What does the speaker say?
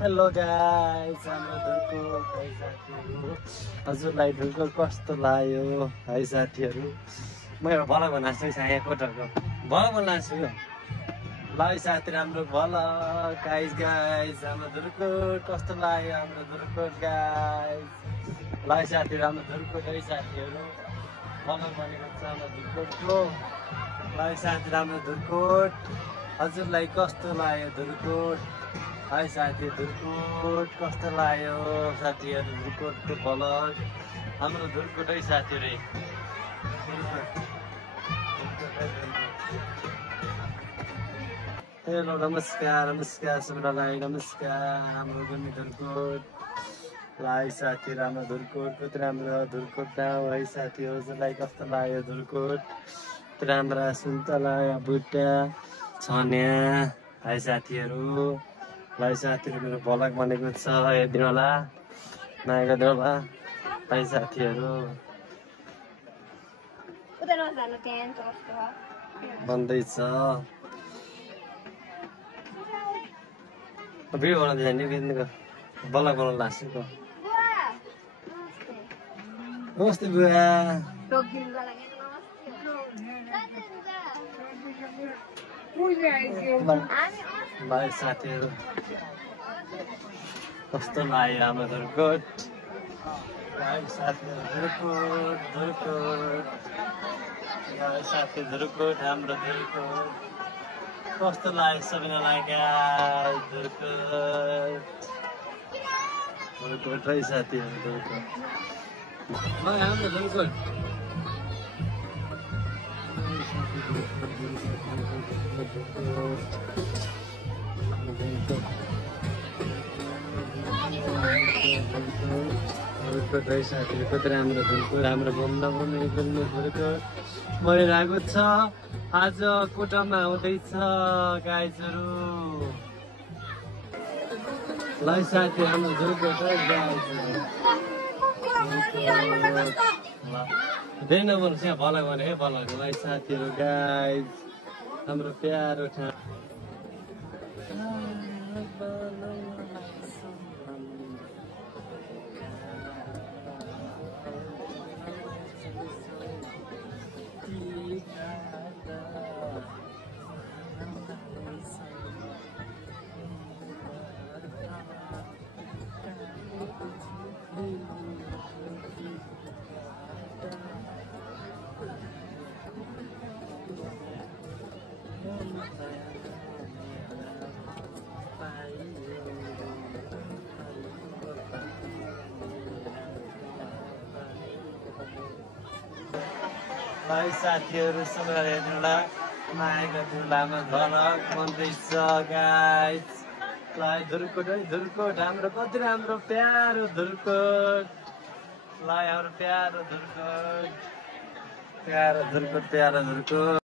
Hello guys, हाम्रो धुर्को है साथीहरू। हजुरलाई धुर्को कस्तो लाग्यो है साथीहरू? म एउटा भल बनाएको छु यहाँ कोटरको भल बनाएको छु। ल साथी राम्रो भल गाइस हाम्रो धुर्को कस्तो लाग्यो हाम्रो धुर्को गाइस। ल साथीहरू हाम्रो धुर्को है साथीहरू भल बनेको छ हाम्रो धुर्कोटको। ल साथी राम्रो धुर्कोट हजुरलाई कस्तो लाग्यो धुर्कोट है साथी? धुर्कोट कस्तो लाग्यो साथीहरू? धुर्कोटको भ्लग हाम्रो धुर्कोट है साथीहरू। हेलो नमस्कार नमस्कार सबैलाई नमस्कार। हाम्रो गुमी धुर्कोट लाई साथी राम्रो धुर्कोट कति राम्रो धुर्कोट गाउँ है साथी। हजुरलाई कस्तो लाग्यो धुर्कोट? राम्रा सुन्तला बुट्टा छन्या है साथीहरू। भाइ साथीहरू मेरो भ्लग बनेको छ हेरिदिनु होला, माया गरिदिनु होला है साथीहरू। बन्दैछ भिडियो बनाउँदै जाने बिहानको भ्लग बनाउनु लाग्छ। नमस्ते बुवा। भाइ साथीहरू कस्तो लाग्यो हाम्रो धुर्कोट? भाइ साथीहरू धुर्कोट धुर्कोट भाइ साथी धुर्कोट हाम्रो धुर्कोट कस्तो लाग्यो सबैलाई गाइस? धुर्कोट धुर्कोट है साथीहरू धुर्कोट हाम्रो धुर्कोट। साथीहरू कति राम्रो धुर्कोट हाम्रो घुम्न धुर्कोट भइरहेको छ। आज कोटामा आउँदैछ गाइजहरू। ल साथी हाम्रो धुर्कोट है गाइजहरू। धेरै नबोल्नु यहाँ भला भने है भलाको है साथीहरू गाइज हाम्रो प्यारो ठाउँ। भाइ साथीहरू सबैलाई हेर्नु होला, माया गरिदिनु होला। हाम्रो भ्लग बन्दैछ गाइस। ल धुर्कोट है धुर्कोट हाम्रो कति राम्रो प्यारो धुर्कोट। ल हाम्रो प्यारो धुर्कोट प्यारो धुर्कोट प्यारो धुर्कोट।